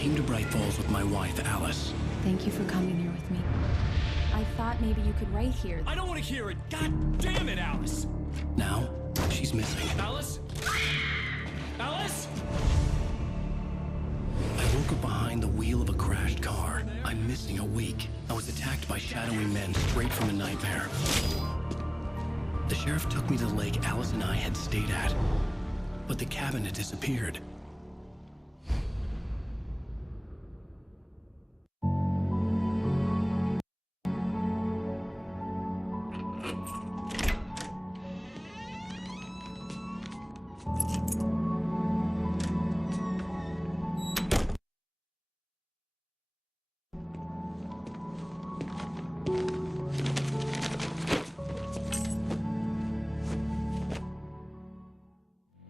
came to Bright Falls with my wife, Alice. Thank you for coming here with me. I thought maybe you could write here. I don't want to hear it! God damn it, Alice! Now, she's missing. Alice? Alice? I woke up behind the wheel of a crashed car. I'm missing a week. I was attacked by shadowy men straight from a nightmare. The sheriff took me to the lake Alice and I had stayed at, but the cabin had disappeared.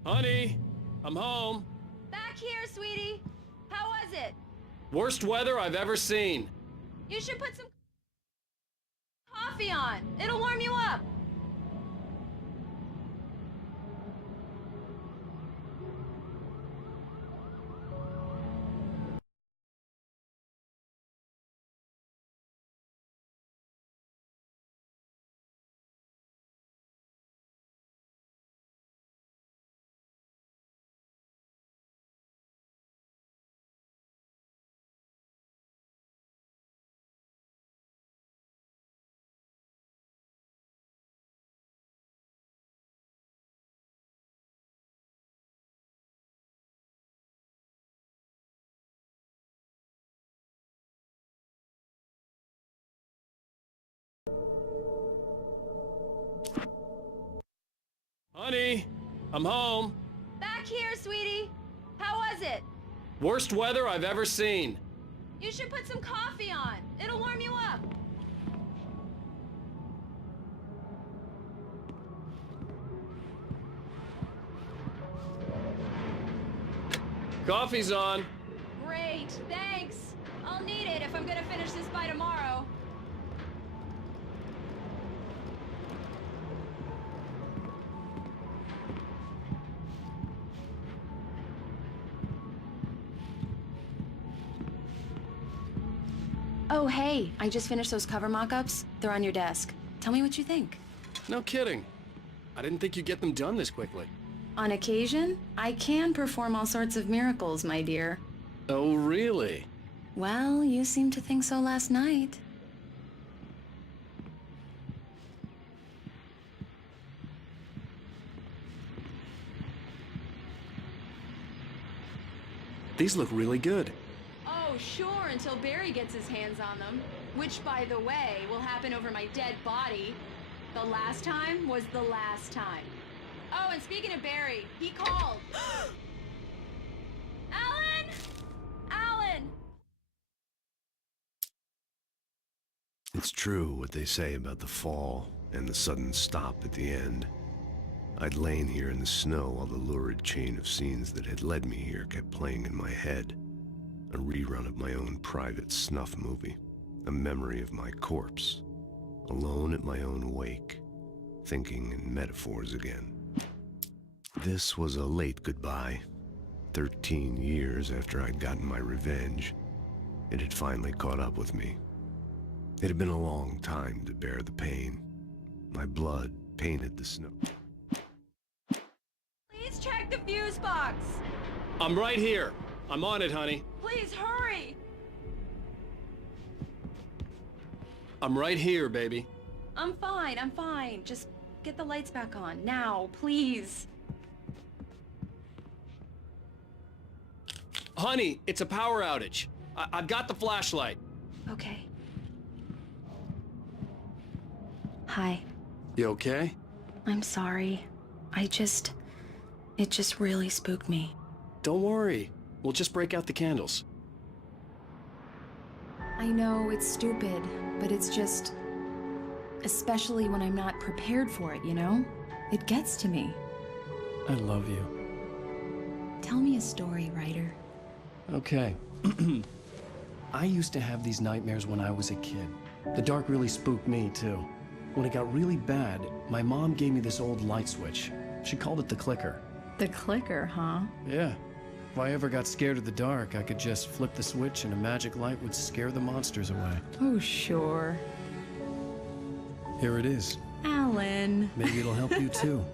Honey, I'm home. Back here, sweetie. How was it? Worst weather I've ever seen. You should put some coffee on. It'll warm you up. Honey, I'm home. Back here, sweetie. How was it? Worst weather I've ever seen. You should put some coffee on. It'll warm you up. Coffee's on. Great, thanks. I'll need it if I'm gonna finish this by tomorrow. Oh, hey, I just finished those cover mock-ups. They're on your desk. Tell me what you think. No kidding. I didn't think you'd get them done this quickly. On occasion, I can perform all sorts of miracles, my dear. Oh, really? Well, you seemed to think so last night. These look really good. Oh, sure, until Barry gets his hands on them. Which, by the way, will happen over my dead body. The last time was the last time. Oh, and speaking of Barry, he called. Alan! Alan! It's true what they say about the fall and the sudden stop at the end. I'd lain here in the snow while the lurid chain of scenes that had led me here kept playing in my head. A rerun of my own private snuff movie. A memory of my corpse. Alone at my own wake. Thinking in metaphors again. This was a late goodbye. 13 years after I'd gotten my revenge. It had finally caught up with me. It had been a long time to bear the pain. My blood painted the snow. Please check the fuse box. I'm right here. I'm on it, honey. Please hurry. I'm right here, baby. I'm fine. Just get the lights back on. Now, please. Honey, it's a power outage. I've got the flashlight. Okay. Hi. You okay? I'm sorry. It just really spooked me. Don't worry. We'll just break out the candles. I know it's stupid, but it's just... especially when I'm not prepared for it, you know? It gets to me. I love you. Tell me a story, writer. Okay. I used to have these nightmares when I was a kid. The dark really spooked me, too. When it got really bad, my mom gave me this old light switch. She called it the clicker. The clicker, huh? Yeah. If I ever got scared of the dark, I could just flip the switch and a magic light would scare the monsters away. Oh, sure. Here it is. Alan. Maybe it'll help you too.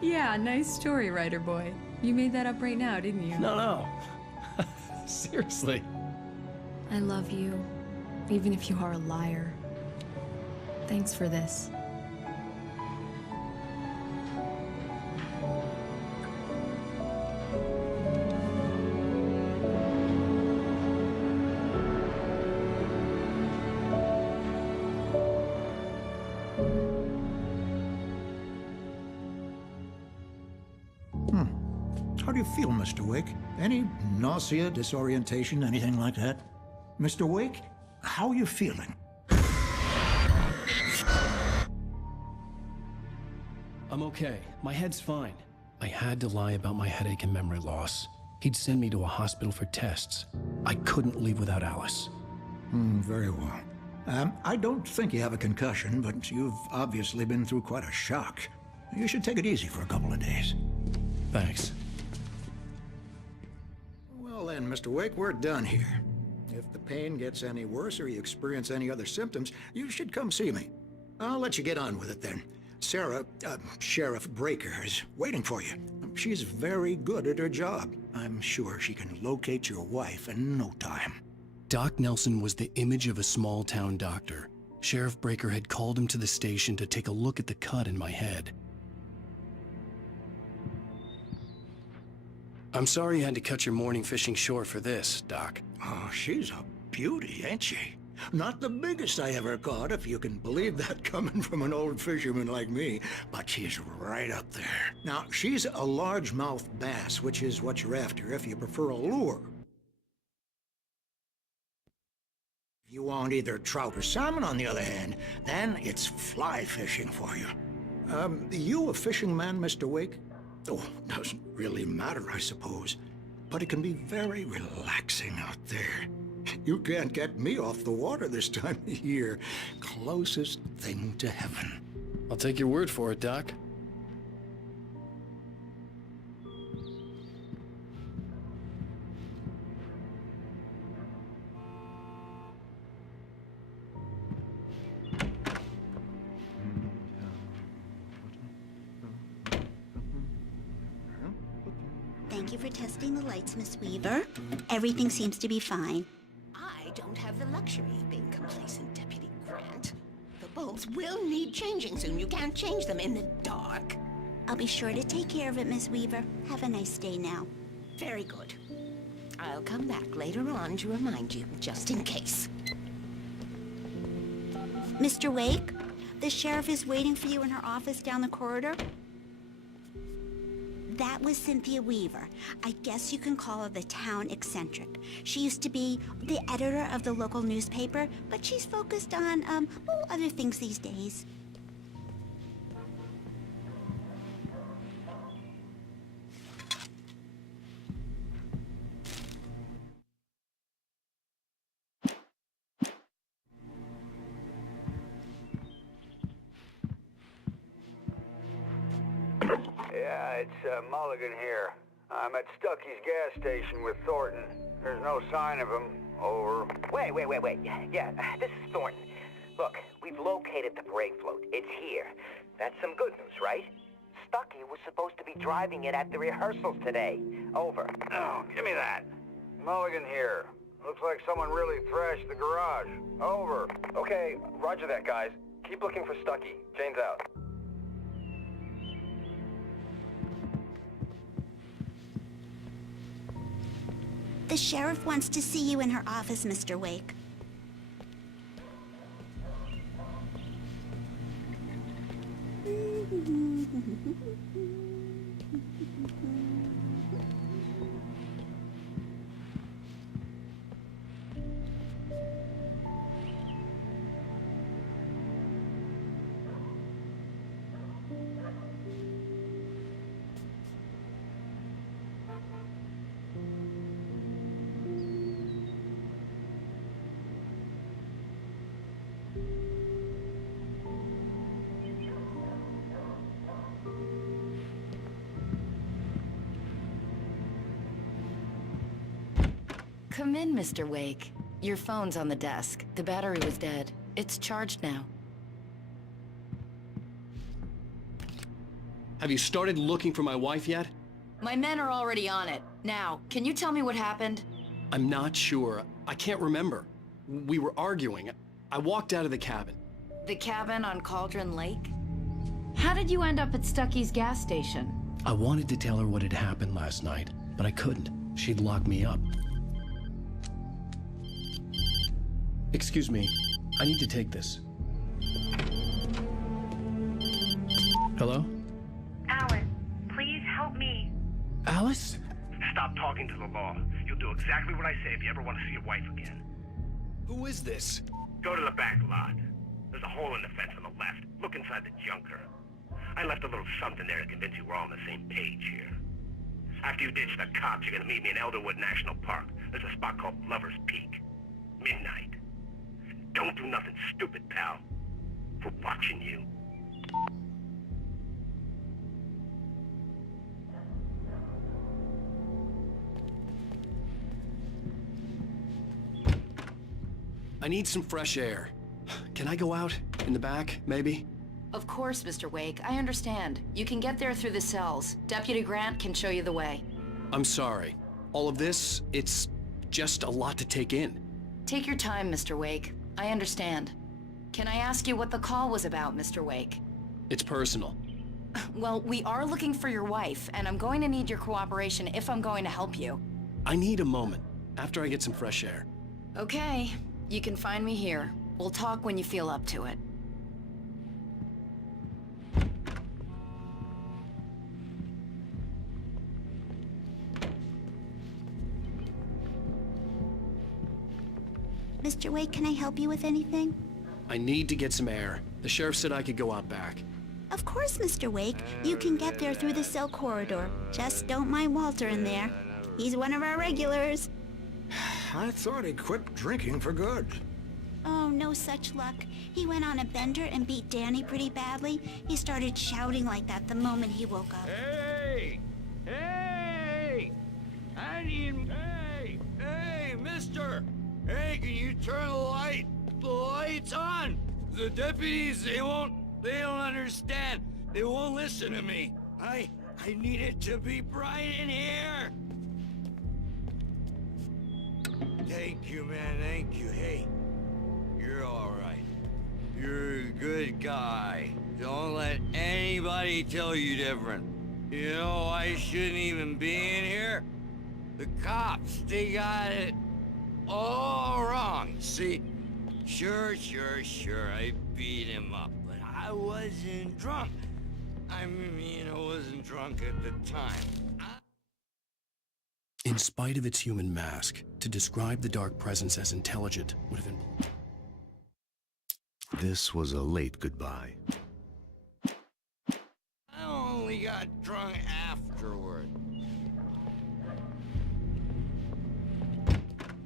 Yeah, nice story, writer boy. You made that up right now, didn't you? No. Seriously. I love you, even if you are a liar. Thanks for this. How do you feel, Mr. Wake? Any nausea, disorientation, anything like that? Mr. Wake, how are you feeling? I'm okay. My head's fine. I had to lie about my headache and memory loss. He'd send me to a hospital for tests. I couldn't leave without Alice. Very well. I don't think you have a concussion, but you've obviously been through quite a shock. You should take it easy for a couple of days. Thanks. Well then, Mr. Wake, we're done here. If the pain gets any worse or you experience any other symptoms, you should come see me. I'll let you get on with it then. Sarah, Sheriff Breaker, is waiting for you. She's very good at her job. I'm sure she can locate your wife in no time. Doc Nelson was the image of a small-town doctor. Sheriff Breaker had called him to the station to take a look at the cut in my head. I'm sorry you had to cut your morning fishing short for this, Doc. Oh, she's a beauty, ain't she? Not the biggest I ever caught, if you can believe that coming from an old fisherman like me, but she's right up there. Now, she's a largemouth bass, which is what you're after if you prefer a lure. If you want either trout or salmon, on the other hand, then it's fly fishing for you. You a fishing man, Mr. Wake? Oh, doesn't really matter, I suppose. But it can be very relaxing out there. You can't get me off the water this time of year. Closest thing to heaven. I'll take your word for it, Doc. Thank you for testing the lights, Miss Weaver. Everything seems to be fine. I don't have the luxury of being complacent, Deputy Grant. The bulbs will need changing soon. You can't change them in the dark. I'll be sure to take care of it, Miss Weaver. Have a nice day now. Very good. I'll come back later on to remind you, just in case. Mr. Wake, the sheriff is waiting for you in her office down the corridor. That was Cynthia Weaver. I guess you can call her the town eccentric. She used to be the editor of the local newspaper, but she's focused on, other things these days. Yeah, it's Mulligan here. I'm at Stucky's gas station with Thornton. There's no sign of him. Over. Wait. Yeah, this is Thornton. Look, we've located the brake float. It's here. That's some good news, right? Stucky was supposed to be driving it at the rehearsals today. Over. Oh, give me that. Mulligan here. Looks like someone really thrashed the garage. Over. Okay, roger that, guys. Keep looking for Stucky. Jane's out. The sheriff wants to see you in her office, Mr. Wake. Come in, Mr. Wake. Your phone's on the desk. The battery was dead. It's charged now. Have you started looking for my wife yet? My men are already on it. Now, can you tell me what happened? I'm not sure. I can't remember. We were arguing. I walked out of the cabin. The cabin on Cauldron Lake? How did you end up at Stucky's gas station? I wanted to tell her what had happened last night, but I couldn't. She'd locked me up. Excuse me. I need to take this. Hello? Alice, please help me. Alice? Stop talking to the law. You'll do exactly what I say if you ever want to see your wife again. Who is this? Go to the back lot. There's a hole in the fence on the left. Look inside the junker. I left a little something there to convince you we're all on the same page here. After you ditch the cops, you're gonna meet me in Elderwood National Park. There's a spot called Lover's Peak. Midnight. Don't do nothing stupid, pal. We're watching you. I need some fresh air. Can I go out? In the back, maybe? Of course, Mr. Wake. I understand. You can get there through the cells. Deputy Grant can show you the way. I'm sorry. All of this, it's just a lot to take in. Take your time, Mr. Wake. I understand. Can I ask you what the call was about, Mr. Wake? It's personal. Well, we are looking for your wife, and I'm going to need your cooperation if I'm going to help you. I need a moment, after I get some fresh air. Okay. You can find me here. We'll talk when you feel up to it. Mr. Wake, can I help you with anything? I need to get some air. The sheriff said I could go out back. Of course, Mr. Wake. You can get there through the cell corridor. Just don't mind Walter in there. He's one of our regulars. I thought he quit drinking for good. Oh, no such luck. He went on a bender and beat Danny pretty badly. He started shouting like that the moment he woke up. Hey! Hey! I need... Hey! Hey, mister! Hey, can you turn the light? The light's on! The deputies, they don't understand. They won't listen to me. I need it to be bright in here! Thank you, man, thank you. Hey, you're all right. You're a good guy. Don't let anybody tell you different. You know, I shouldn't even be in here. The cops, they got it all wrong. See, sure, I beat him up, but I wasn't drunk. I mean, I wasn't drunk at the time. In spite of its human mask, to describe the dark presence as intelligent would have been... This was a late goodbye. I only got drunk afterward.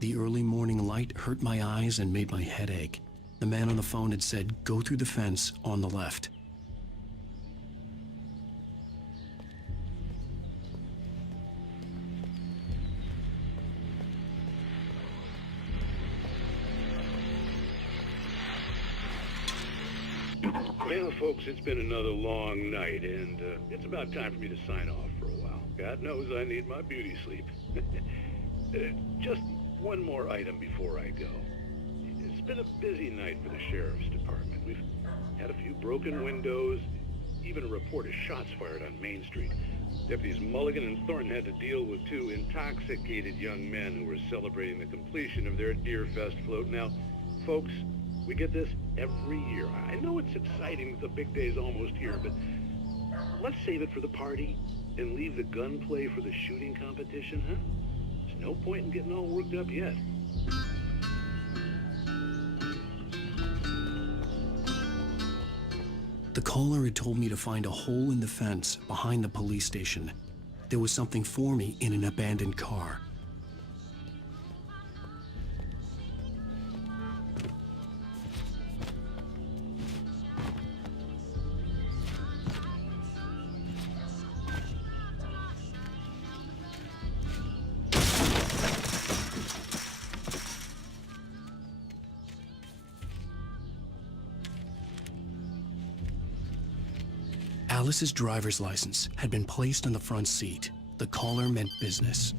The early morning light hurt my eyes and made my head ache. The man on the phone had said, go through the fence on the left. Well, folks, it's been another long night, and it's about time for me to sign off for a while. God knows I need my beauty sleep. Just one more item before I go. It's been a busy night for the Sheriff's Department. We've had a few broken windows, even a report of shots fired on Main Street. Deputies Mulligan and Thornton had to deal with two intoxicated young men who were celebrating the completion of their Deer Fest float. Now, folks, we get this every year. I know it's exciting that the big day's almost here, but let's save it for the party and leave the gunplay for the shooting competition, huh? There's no point in getting all worked up yet. The caller had told me to find a hole in the fence behind the police station. There was something for me in an abandoned car. Alice's driver's license had been placed on the front seat. The caller meant business.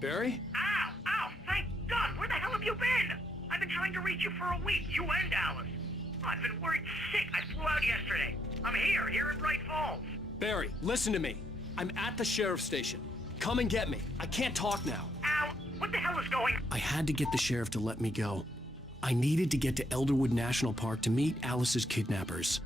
Barry? Ow! Ow! Thank God! Where the hell have you been? I've been trying to reach you for a week, you and Alice. Oh, I've been worried sick. I flew out yesterday. I'm here in Bright Falls. Barry, listen to me. I'm at the sheriff's station. Come and get me. I can't talk now. Al, what the hell is going on? I had to get the sheriff to let me go. I needed to get to Elderwood National Park to meet Alice's kidnappers.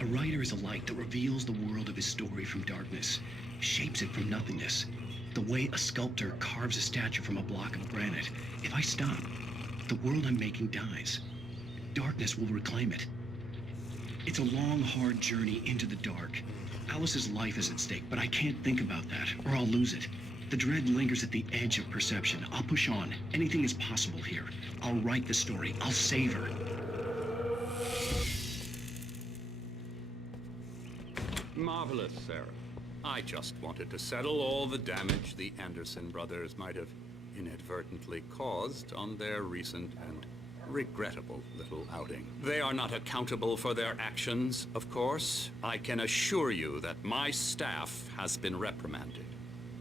A writer is a light that reveals the world of his story from darkness, shapes it from nothingness. The way a sculptor carves a statue from a block of granite. If I stop, the world I'm making dies. Darkness will reclaim it. It's a long, hard journey into the dark. Alice's life is at stake, but I can't think about that, or I'll lose it. The dread lingers at the edge of perception. I'll push on. Anything is possible here. I'll write the story. I'll save her. Marvelous, Sarah. I just wanted to settle all the damage the Anderson brothers might have inadvertently caused on their recent and regrettable little outing. They are not accountable for their actions, of course. I can assure you that my staff has been reprimanded.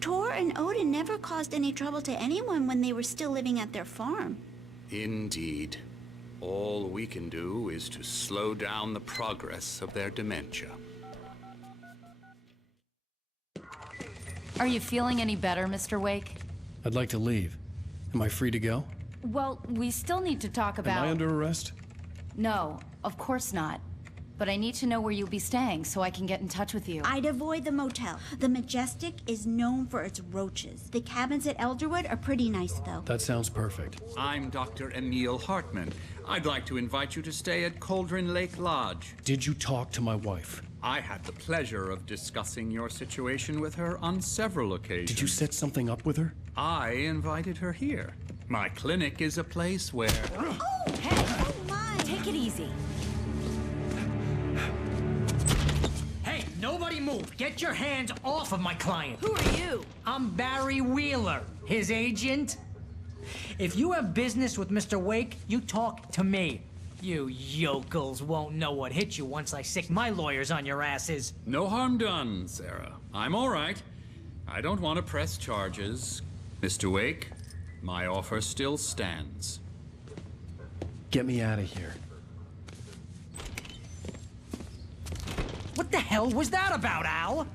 Tor and Odin never caused any trouble to anyone when they were still living at their farm. Indeed. All we can do is to slow down the progress of their dementia. Are you feeling any better, Mr. Wake? I'd like to leave. Am I free to go? Well, we still need to talk about... Am I under arrest? No, of course not. But I need to know where you'll be staying so I can get in touch with you. I'd avoid the motel. The Majestic is known for its roaches. The cabins at Elderwood are pretty nice, though. That sounds perfect. I'm Dr. Emil Hartman. I'd like to invite you to stay at Cauldron Lake Lodge. Did you talk to my wife? I had the pleasure of discussing your situation with her on several occasions. Did you set something up with her? I invited her here. My clinic is a place where... Oh, hey! Oh, my! Take it easy. Hey, nobody move! Get your hands off of my client! Who are you? I'm Barry Wheeler, his agent. If you have business with Mr. Wake, you talk to me. You yokels won't know what hit you once I sick my lawyers on your asses. No harm done, Sarah. I'm all right. I don't want to press charges. Mr. Wake, my offer still stands. Get me out of here. What the hell was that about, Al?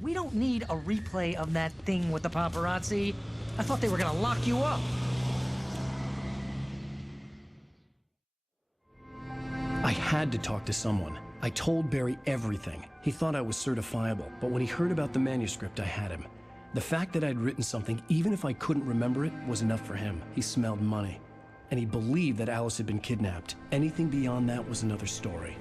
We don't need a replay of that thing with the paparazzi. I thought they were gonna lock you up. I had to talk to someone. I told Barry everything. He thought I was certifiable, but when he heard about the manuscript, I had him. The fact that I'd written something, even if I couldn't remember it, was enough for him. He smelled money. And he believed that Alice had been kidnapped. Anything beyond that was another story.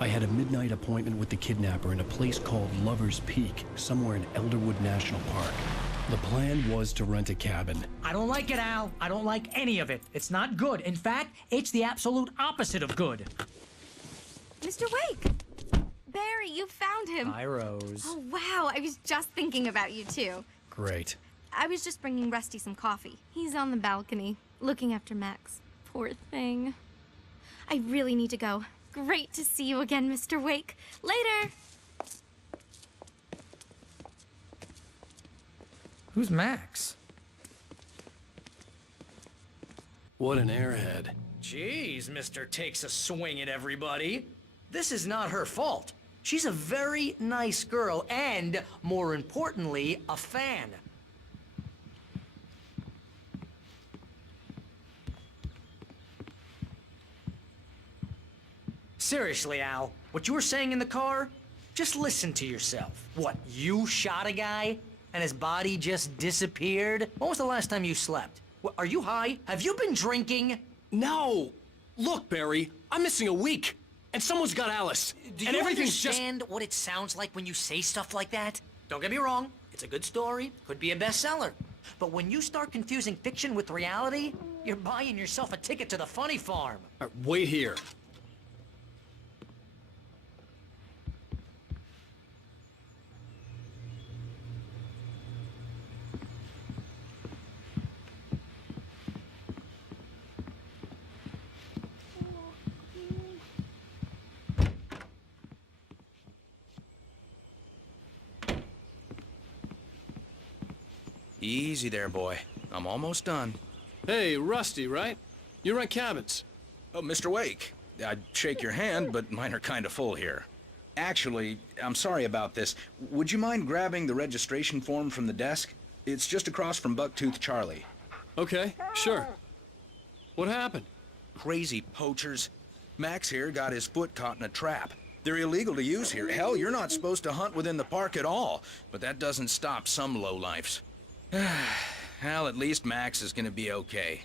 I had a midnight appointment with the kidnapper in a place called Lover's Peak, somewhere in Elderwood National Park. The plan was to rent a cabin. I don't like it, Al. I don't like any of it. It's not good. In fact, it's the absolute opposite of good. Mr. Wake! Barry, you found him. Hi, Rose. Oh, wow. I was just thinking about you, too. Great. I was just bringing Rusty some coffee. He's on the balcony, looking after Max. Poor thing. I really need to go. Great to see you again, Mr. Wake. Later! Who's Max? What an airhead. Jeez, Mr. Takes a swing at everybody. This is not her fault. She's a very nice girl and, more importantly, a fan. Seriously, Al, what you were saying in the car? Just listen to yourself. What, you shot a guy and his body just disappeared? When was the last time you slept? What, are you high? Have you been drinking? No! Look, Barry, I'm missing a week. And someone's got Alice. Do and you everything's understand what it sounds like when you say stuff like that? Don't get me wrong, it's a good story, could be a bestseller. But when you start confusing fiction with reality, you're buying yourself a ticket to the funny farm. All right, wait here. Easy there, boy. I'm almost done. Hey, Rusty, right? You rent cabins. Oh, Mr. Wake. I'd shake your hand, but mine are kind of full here. Actually, I'm sorry about this. Would you mind grabbing the registration form from the desk? It's just across from Bucktooth Charlie. Okay, sure. What happened? Crazy poachers. Max here got his foot caught in a trap. They're illegal to use here. Hell, you're not supposed to hunt within the park at all. But that doesn't stop some lowlifes. Well, at least Max is gonna be okay.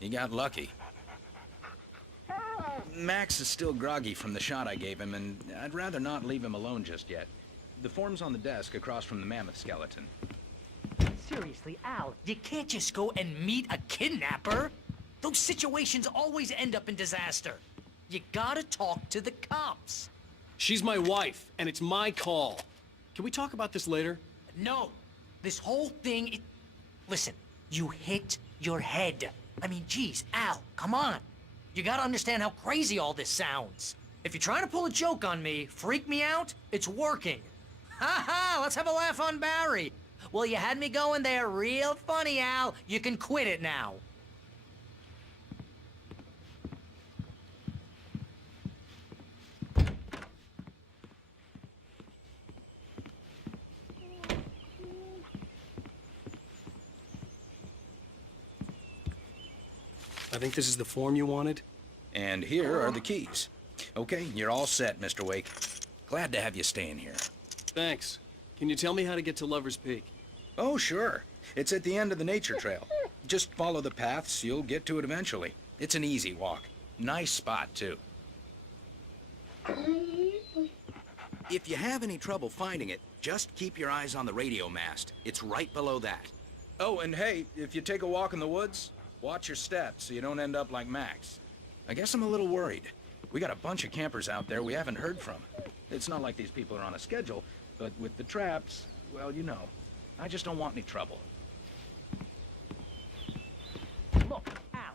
He got lucky. Max is still groggy from the shot I gave him, and I'd rather not leave him alone just yet. The form's on the desk across from the mammoth skeleton. Seriously, Al, you can't just go and meet a kidnapper. Those situations always end up in disaster. You gotta talk to the cops. She's my wife, and it's my call. Can we talk about this later? No. This whole thing, listen, you hit your head. I mean, geez, Al, come on. You gotta understand how crazy all this sounds. If you're trying to pull a joke on me, freak me out, it's working. Ha ha, let's have a laugh on Barry. Well, you had me going there real funny, Al. You can quit it now. I think this is the form you wanted. And here are the keys. Okay, you're all set, Mr. Wake. Glad to have you staying here. Thanks. Can you tell me how to get to Lover's Peak? Oh, sure. It's at the end of the nature trail. Just follow the paths, you'll get to it eventually. It's an easy walk. Nice spot, too. If you have any trouble finding it, just keep your eyes on the radio mast. It's right below that. Oh, and hey, if you take a walk in the woods, watch your steps so you don't end up like Max. I guess I'm a little worried. We got a bunch of campers out there we haven't heard from. It's not like these people are on a schedule, but with the traps, well, you know. I just don't want any trouble. Look, Al,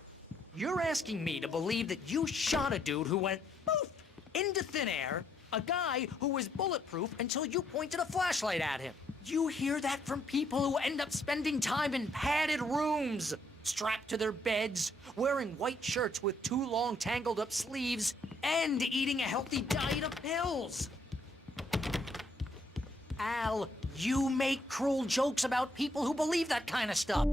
you're asking me to believe that you shot a dude who went poof into thin air, a guy who was bulletproof until you pointed a flashlight at him. You hear that from people who end up spending time in padded rooms, strapped to their beds, wearing white shirts with too long tangled up sleeves, and eating a healthy diet of pills. Al, you make cruel jokes about people who believe that kind of stuff.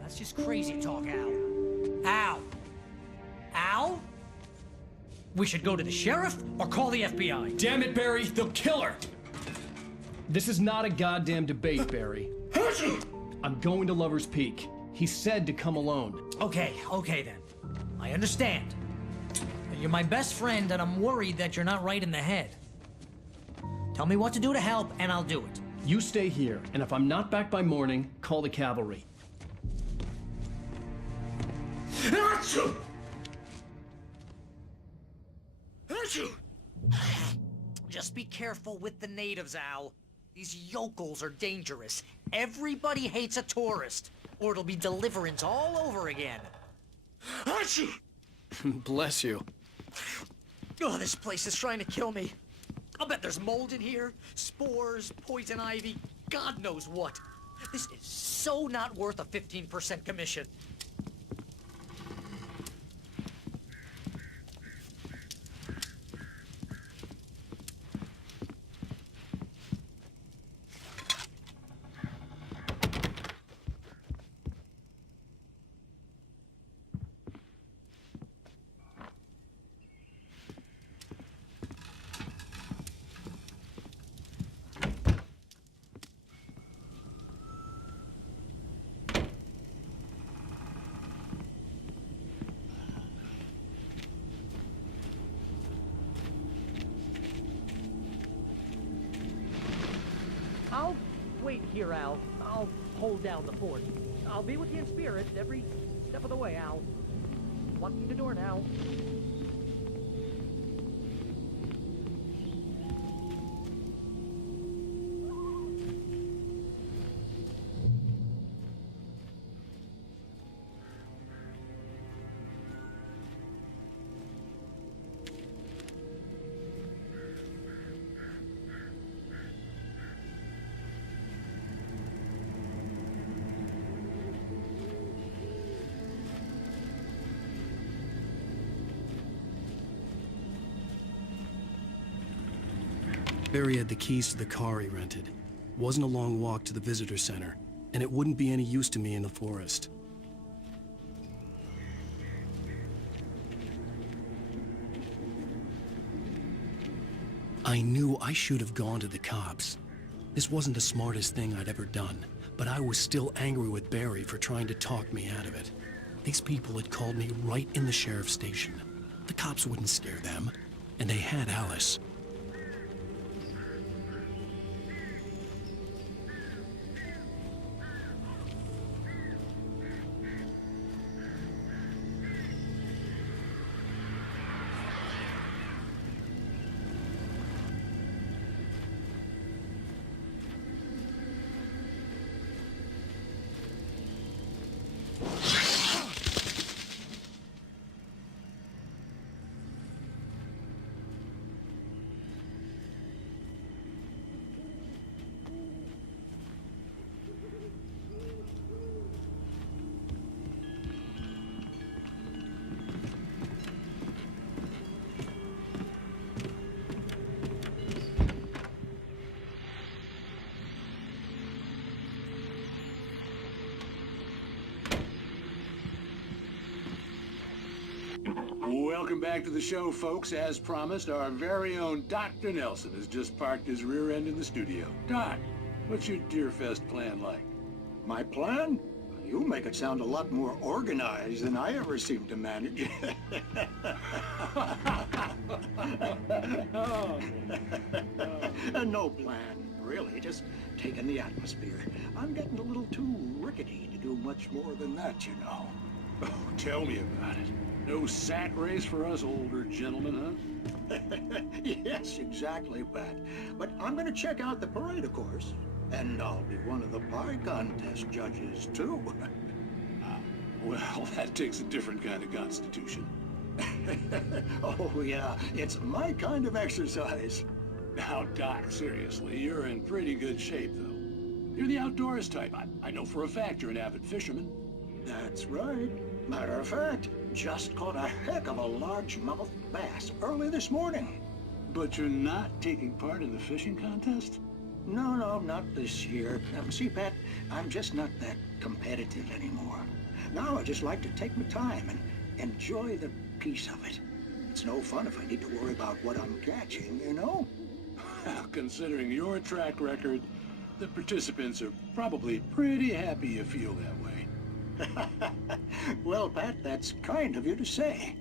That's just crazy talk, Al. Al? Al? We should go to the sheriff or call the FBI. Damn it, Barry, they'll kill her! This is not a goddamn debate, Barry. I'm going to Lover's Peak. He said to come alone. Okay then. I understand. You're my best friend, and I'm worried that you're not right in the head. Tell me what to do to help, and I'll do it. You stay here, and if I'm not back by morning, call the cavalry. Just be careful with the natives, Al. These yokels are dangerous. Everybody hates a tourist, or it'll be Deliverance all over again. Bless you. Oh, this place is trying to kill me. I'll bet there's mold in here, spores, poison ivy, God knows what. This is so not worth a 15% commission. Here, Al. I'll hold down the fort. I'll be with you in spirit every step of the way, Al. Locking the door now. Barry had the keys to the car he rented. Wasn't a long walk to the visitor center, and it wouldn't be any use to me in the forest. I knew I should have gone to the cops. This wasn't the smartest thing I'd ever done, but I was still angry with Barry for trying to talk me out of it. These people had called me right in the sheriff's station. The cops wouldn't scare them, and they had Alice. Welcome back to the show, folks. As promised, our very own Dr. Nelson has just parked his rear end in the studio. Doc, what's your Deerfest plan like? My plan? You make it sound a lot more organized than I ever seem to manage. No plan, really. Just taking the atmosphere. I'm getting a little too rickety to do much more than that, you know. Oh, tell me about it. No sack race for us older gentlemen, huh? Yes, exactly, Pat. But I'm gonna check out the parade, of course. And I'll be one of the pie contest judges, too. Well, that takes a different kind of constitution. Oh, yeah. It's my kind of exercise. Now, Doc, seriously, you're in pretty good shape, though. You're the outdoors type. I know for a fact you're an avid fisherman. That's right. Matter of fact, just caught a heck of a largemouth bass early this morning. But you're not taking part in the fishing contest? No, not this year. See, Pat, I'm just not that competitive anymore. Now I just like to take my time and enjoy the peace of it. It's no fun if I need to worry about what I'm catching, you know? Considering your track record, the participants are probably pretty happy you feel that way. Well, Pat, that's kind of you to say.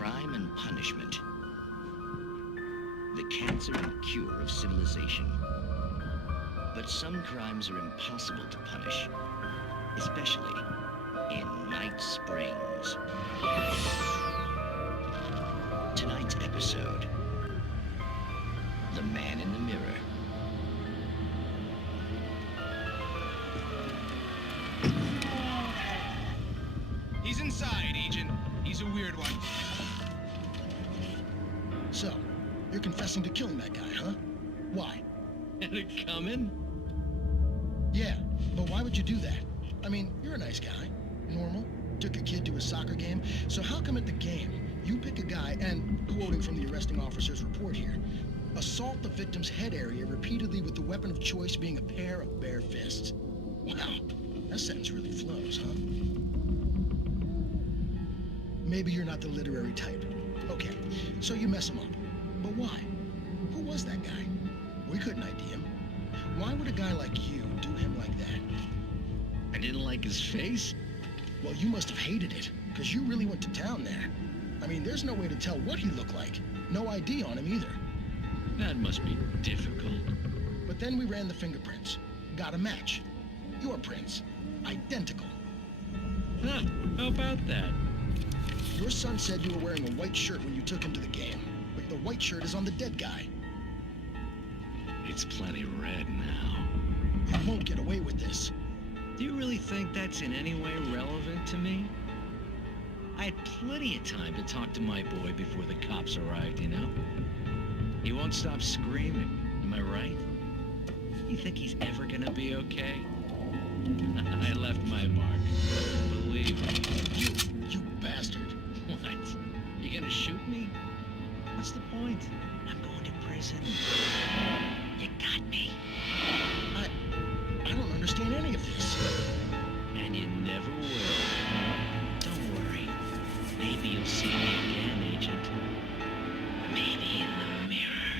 crime and punishment. The cancer and cure of civilization. But some crimes are impossible to punish, especially in Night Springs. Tonight's episode, The Man in the Mirror. He's inside, Agent. He's a weird one. So, you're confessing to killing that guy, huh? Why? Had it coming? Yeah, but why would you do that? I mean, you're a nice guy. Normal. Took a kid to a soccer game. So how come at the game, you pick a guy and, quoting from the arresting officer's report here, assault the victim's head area repeatedly with the weapon of choice being a pair of bare fists? Wow, that sentence really flows, huh? Maybe you're not the literary type. Okay, so you mess him up. But why? Who was that guy? We couldn't ID him. Why would a guy like you do him like that? I didn't like his face? Well, you must have hated it, because you really went to town there. I mean, there's no way to tell what he looked like. No ID on him either. That must be difficult. But then we ran the fingerprints. Got a match. Your prints. Identical. Huh, how about that? Your son said you were wearing a white shirt when you took him to the game, but the white shirt is on the dead guy. It's plenty red now. You won't get away with this. Do you really think that's in any way relevant to me? I had plenty of time to talk to my boy before the cops arrived, you know? He won't stop screaming, am I right? You think he's ever gonna be okay? I left my mark. Believe me. You bastard. What? You gonna shoot me? What's the point? I'm going to prison. You got me. I don't understand any of this. And you never will. Don't worry. Maybe you'll see me again, Agent. Maybe in the mirror.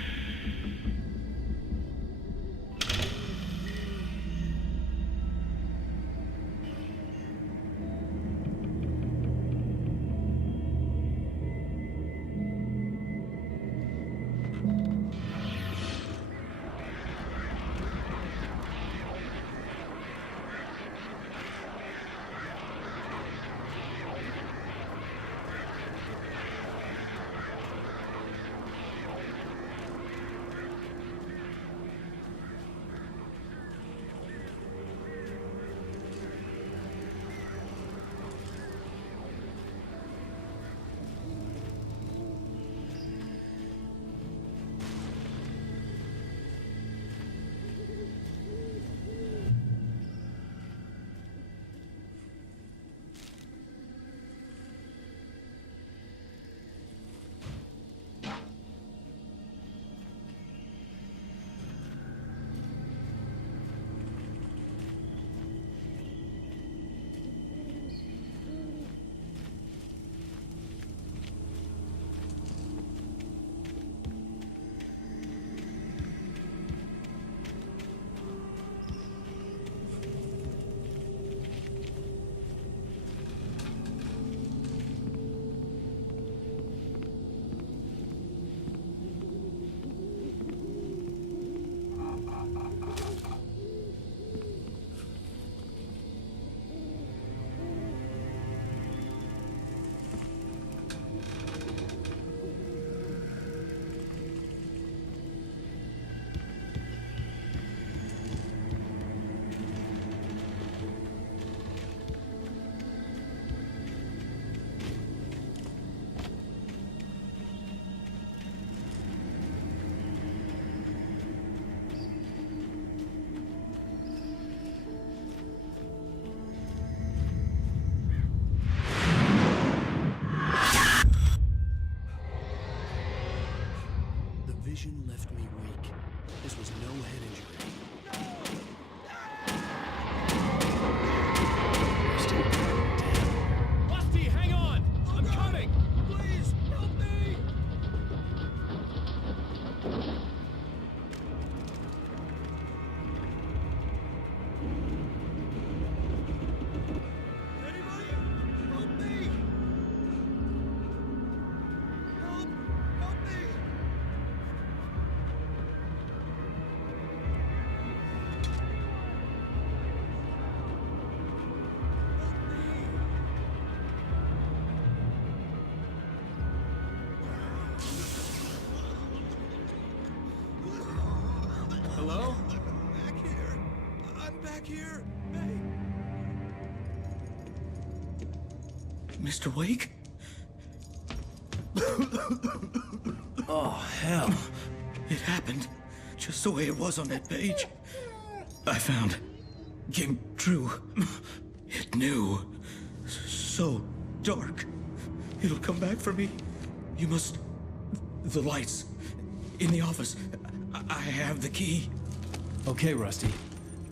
vision left me weak. This was no head injury. Rusty, hang on! I'm coming! Please, help me! back here! Hey! Mr. Wake? Oh, hell. It happened just the way it was on that page. I found. Came true. It knew. So dark. It'll come back for me. You must... The lights. In the office. I have the key. Okay, Rusty.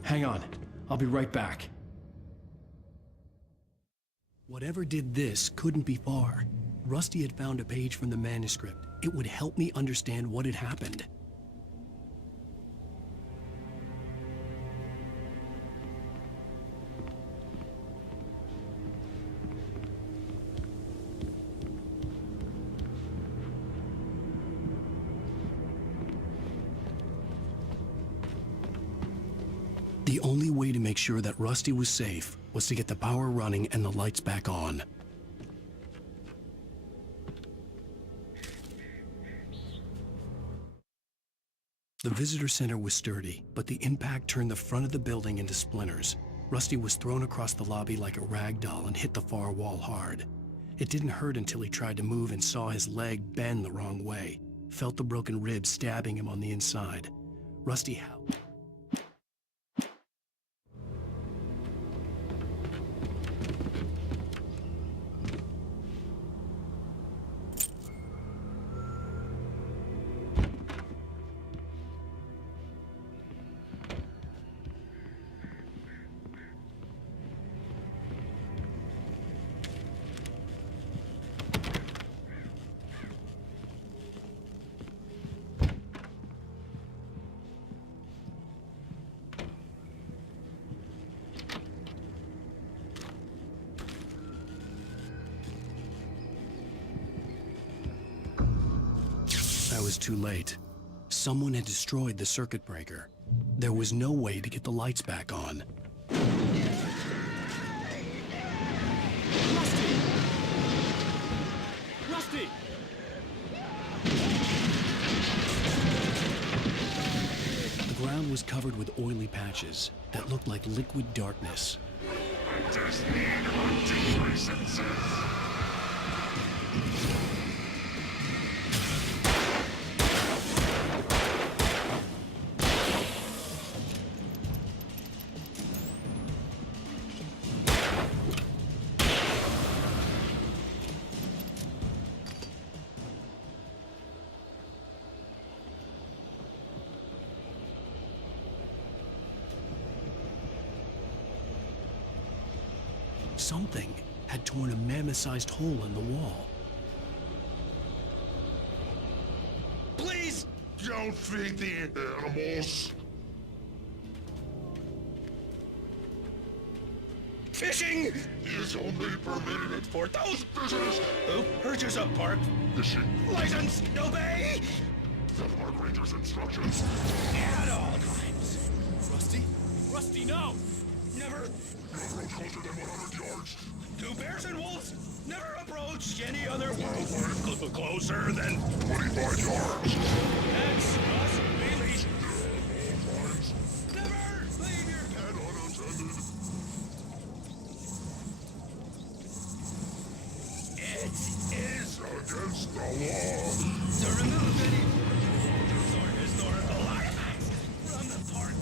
Hang on. I'll be right back. Whatever did this couldn't be far. Rusty had found a page from the manuscript. It would help me understand what had happened. The only way to make sure that Rusty was safe was to get the power running and the lights back on. The visitor center was sturdy, but the impact turned the front of the building into splinters. Rusty was thrown across the lobby like a rag doll and hit the far wall hard. It didn't hurt until he tried to move and saw his leg bend the wrong way, felt the broken ribs stabbing him on the inside. Rusty howled. I was too late. Someone had destroyed the circuit breaker. There was no way to get the lights back on. Rusty! The ground was covered with oily patches that looked like liquid darkness. Something had torn a mammoth-sized hole in the wall. Please don't feed the animals. Fishing is only permitted for those visitors who purchase a park fishing license. Obey the park ranger's instructions at all times. Rusty? Rusty, no! Never approach closer than 100 yards. Do bears and wolves never approach any other wildlife closer than 25 yards. That's us, really. Times. Never leave your Pet unattended. It is against the law to remove any historical artifacts from the park.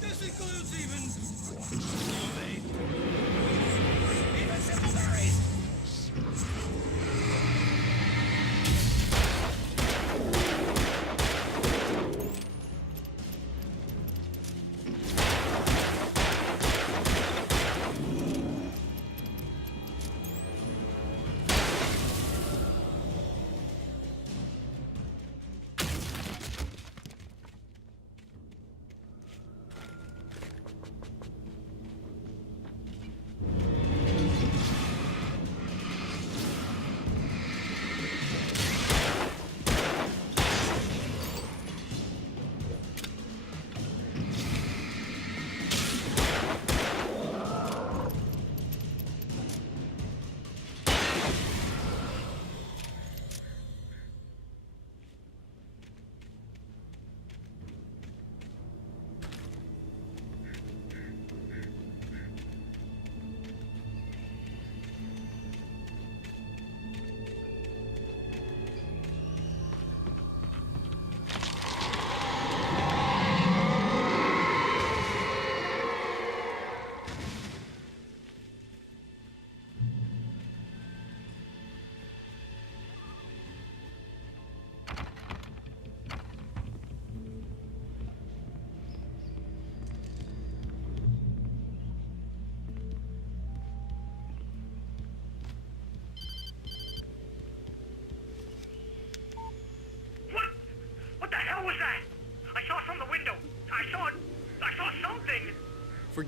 This includes even simple berries.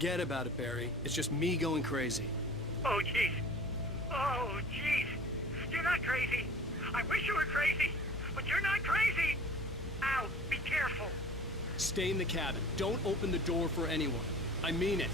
Forget about it, Barry. It's just me going crazy. Oh, jeez. Oh, jeez. You're not crazy. I wish you were crazy, but you're not crazy. Ow, be careful. Stay in the cabin. Don't open the door for anyone. I mean it.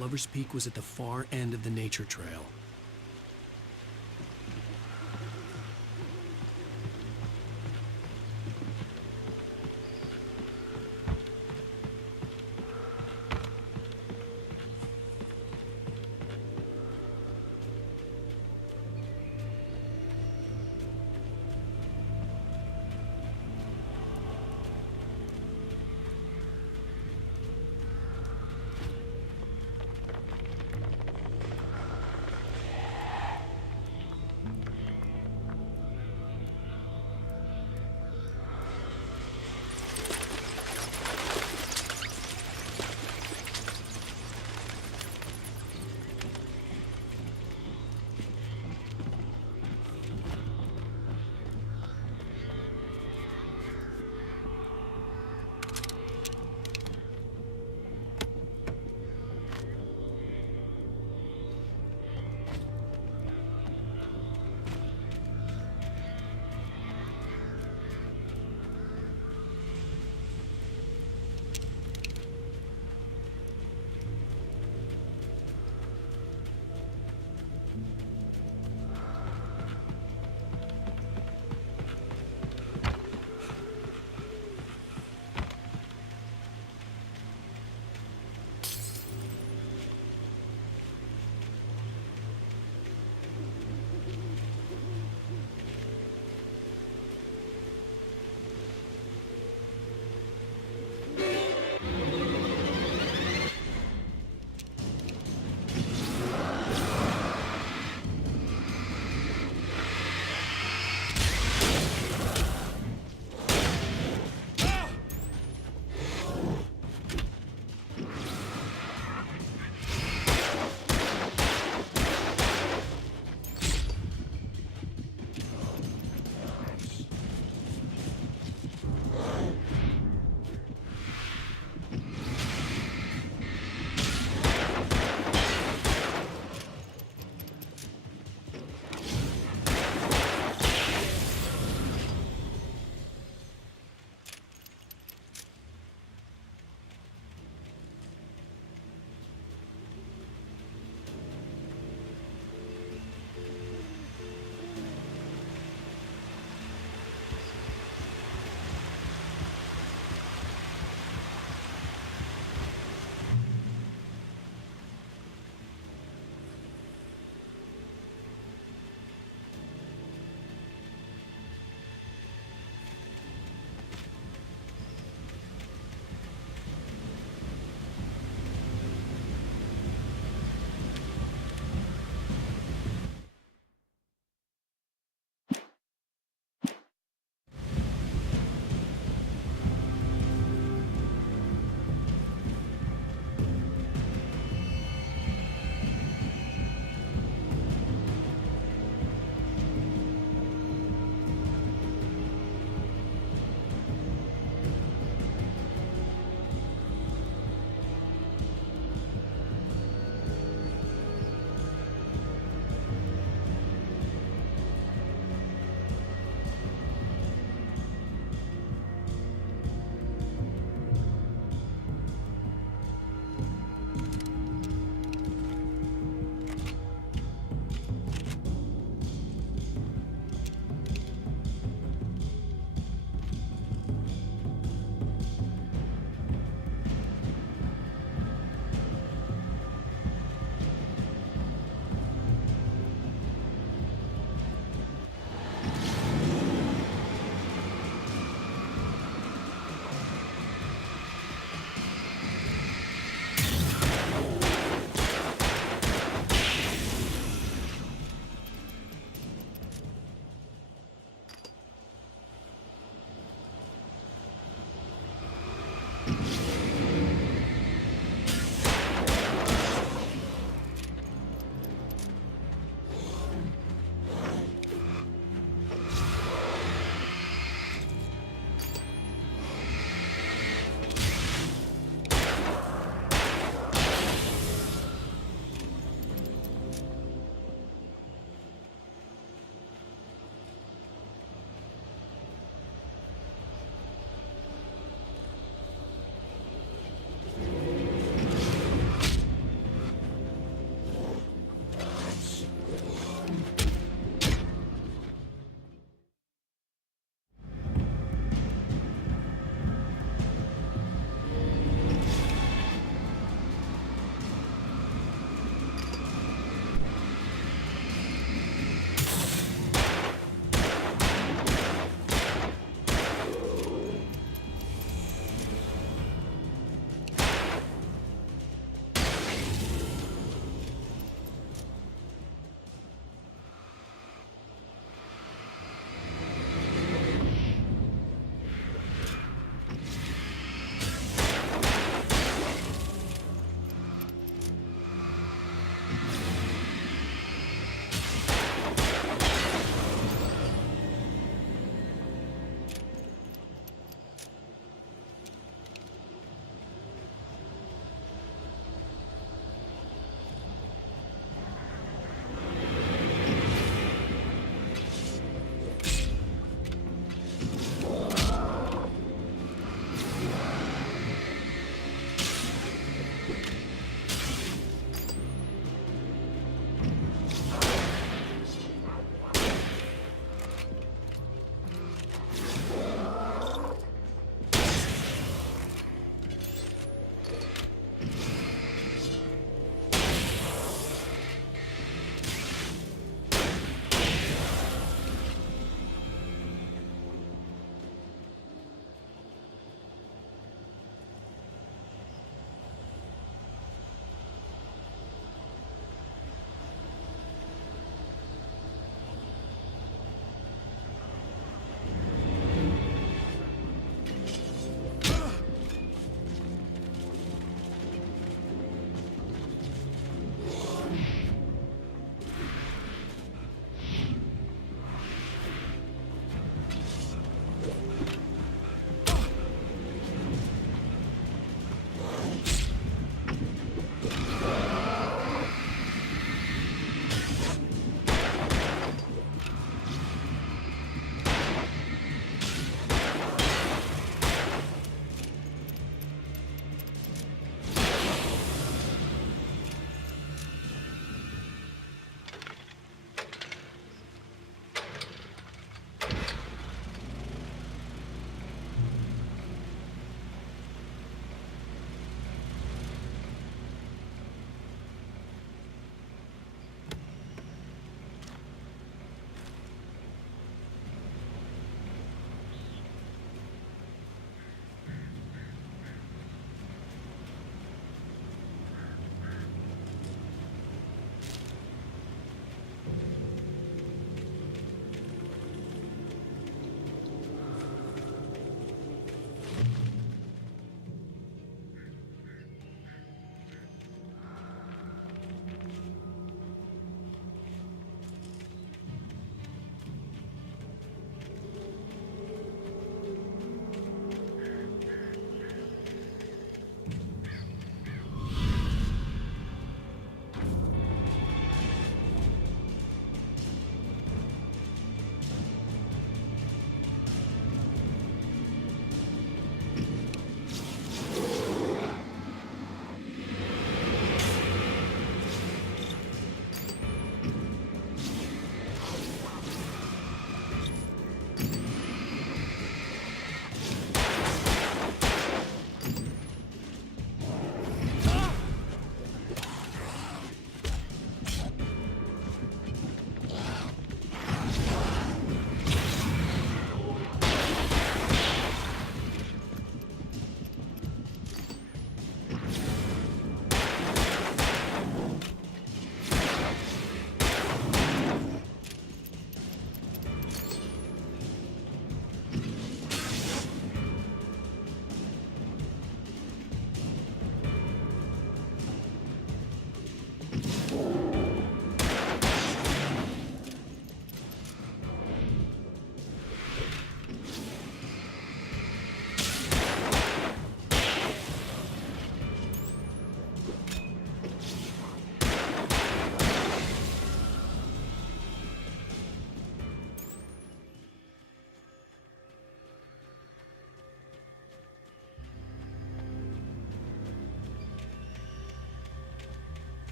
Lover's Peak was at the far end of the nature trail.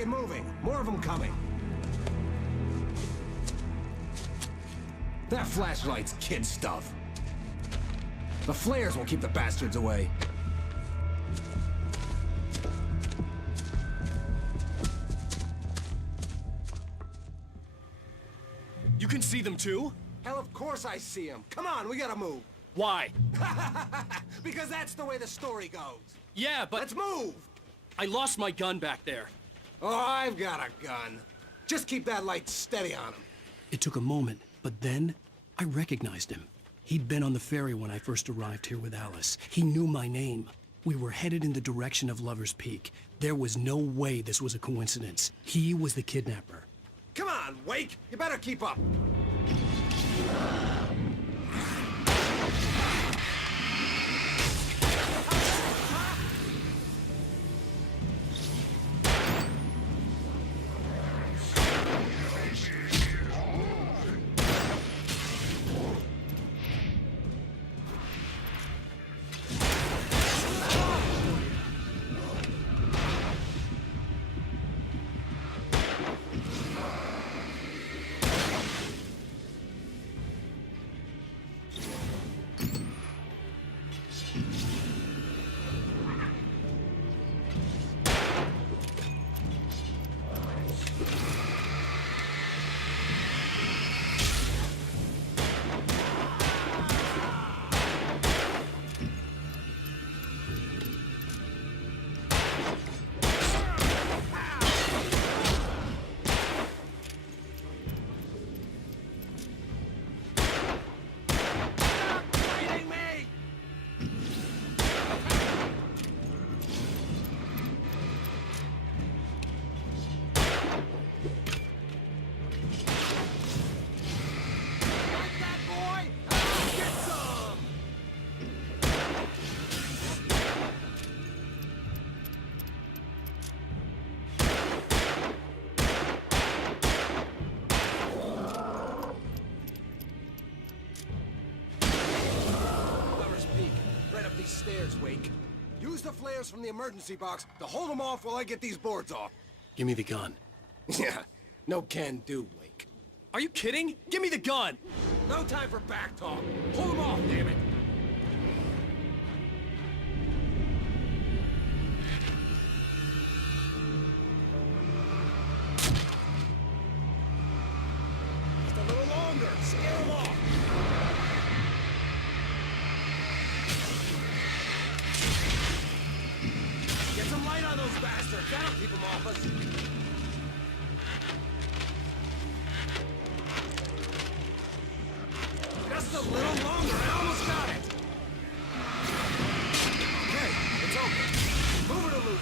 get moving. More of them coming. That flashlight's kid stuff. The flares will keep the bastards away. You can see them too? Hell, of course I see them. Come on, we gotta move. Why? Because that's the way the story goes. Yeah, but... Let's move! I lost my gun back there. Oh, I've got a gun. Just keep that light steady on him. It took a moment, but then I recognized him. He'd been on the ferry when I first arrived here with Alice. He knew my name. We were headed in the direction of Lover's Peak. There was no way this was a coincidence. He was the kidnapper. Come on, Wake! You better keep up! Stairs, Wake. Use the flares from the emergency box to hold them off while I get these boards off. Give me the gun. Yeah, no can do, Wake. Are you kidding? Give me the gun! No time for back talk. Pull them off, damn it. Just a little longer. Scare them off. Get some light on those bastards. That'll keep them off us. Just a little longer. I almost got it. Okay, it's open. Move it or lose it.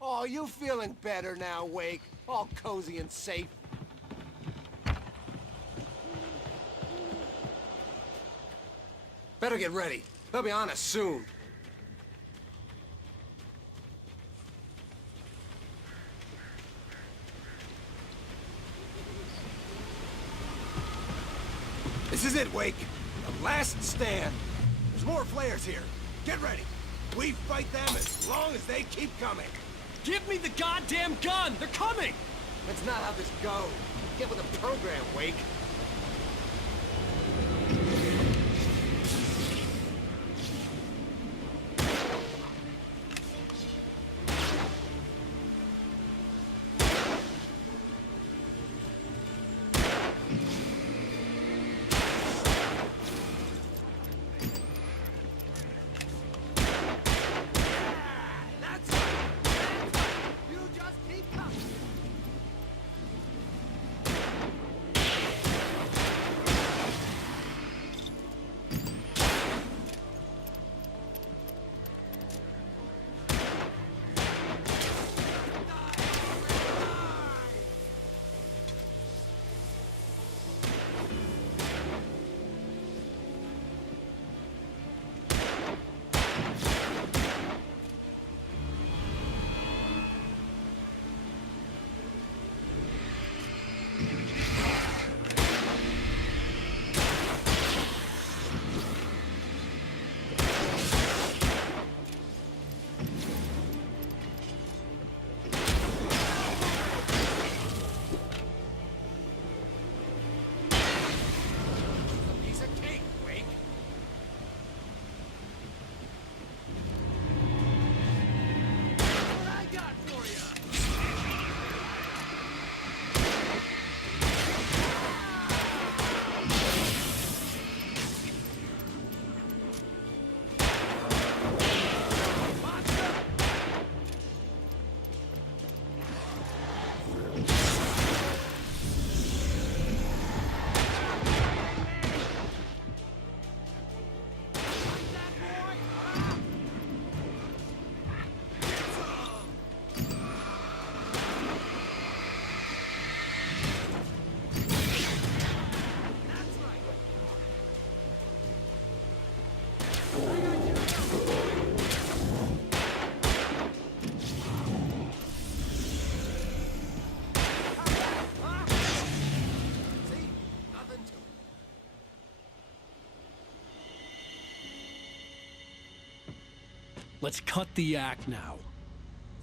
Oh, you feeling better now, Wake? All cozy and safe. Better get ready. They'll be on us soon. This is it, Wake. The last stand. There's more flares here. Get ready. We fight them as long as they keep coming. Give me the goddamn gun! They're coming! That's not how this goes. Get with the program, Wake. Let's cut the act now.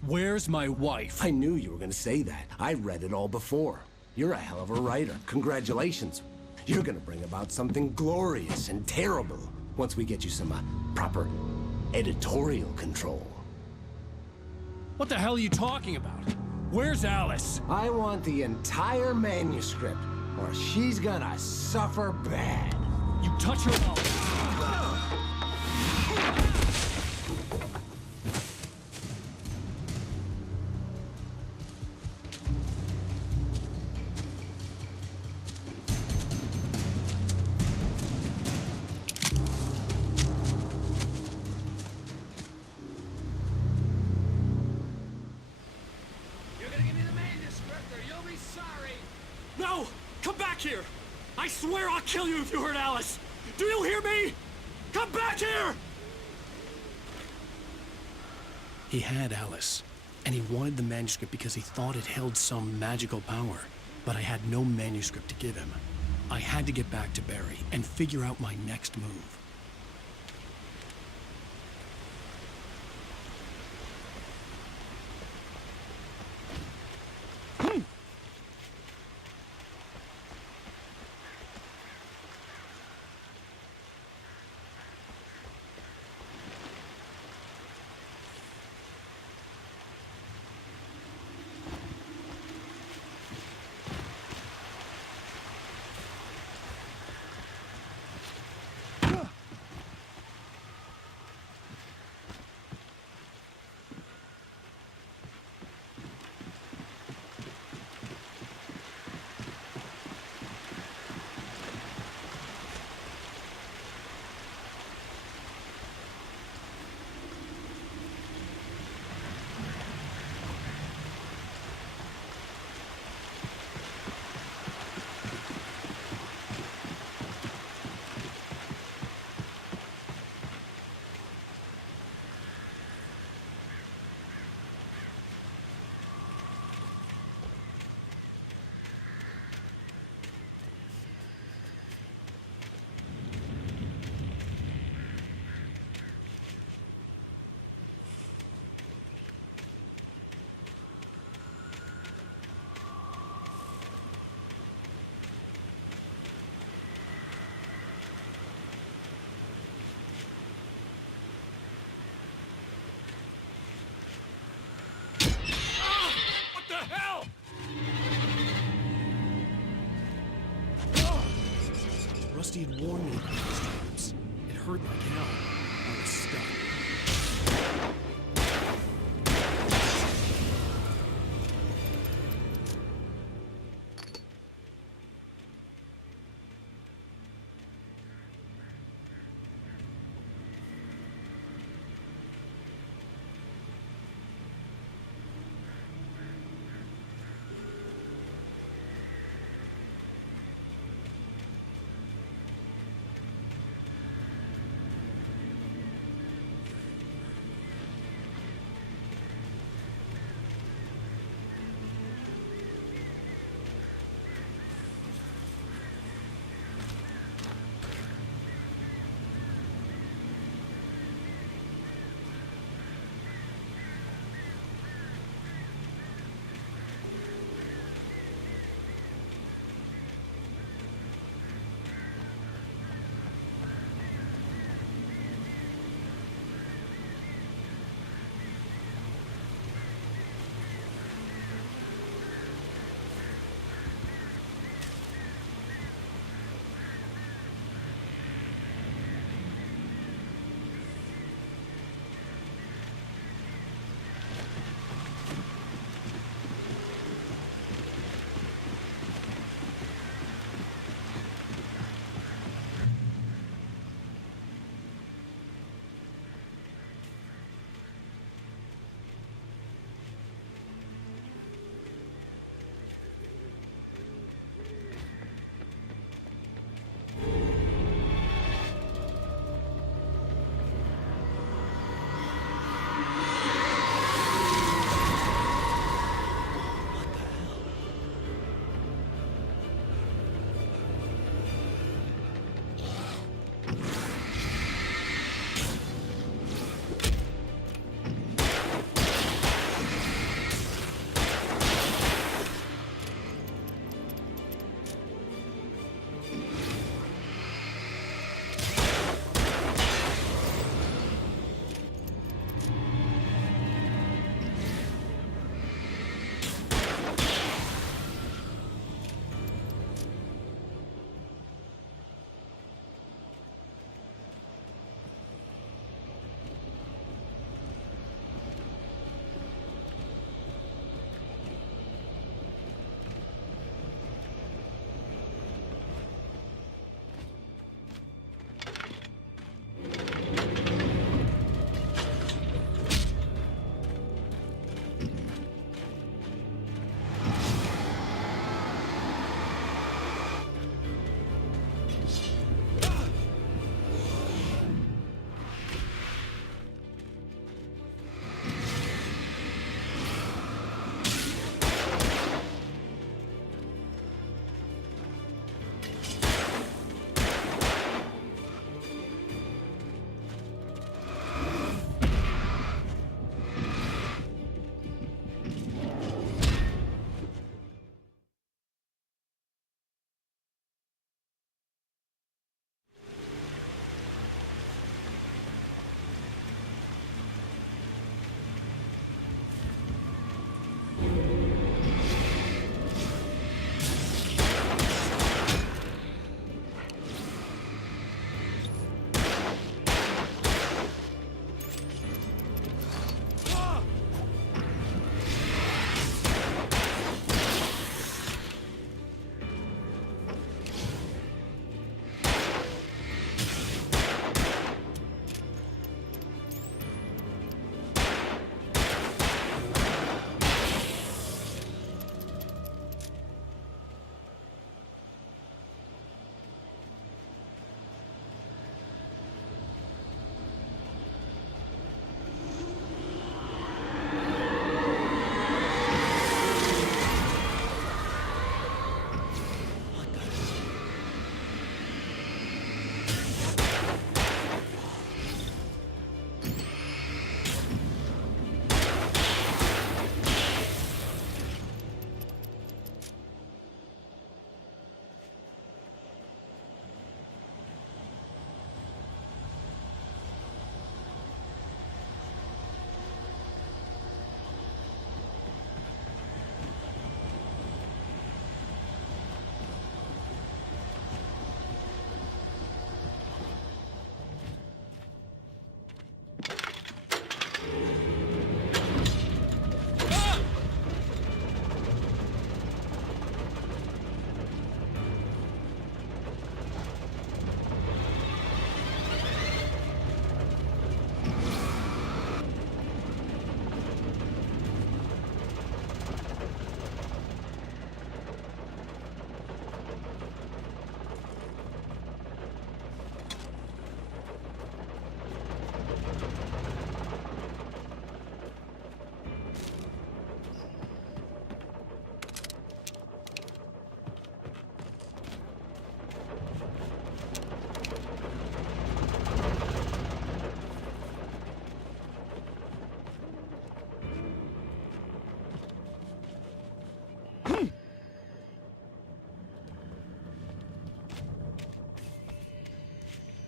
Where's my wife? I knew you were gonna say that. I read it all before. You're a hell of a writer. Congratulations. You're gonna bring about something glorious and terrible once we get you some proper editorial control. What the hell are you talking about? Where's Alice? I want the entire manuscript, or she's gonna suffer bad. You touch her mouth. No! Come back here! I swear I'll kill you if you hurt Alice! Do you hear me? Come back here! He had Alice, and he wanted the manuscript because he thought it held some magical power. But I had no manuscript to give him. I had to get back to Barry and figure out my next move. Rusty had warned me about these traps. It hurt like hell. I was stuck.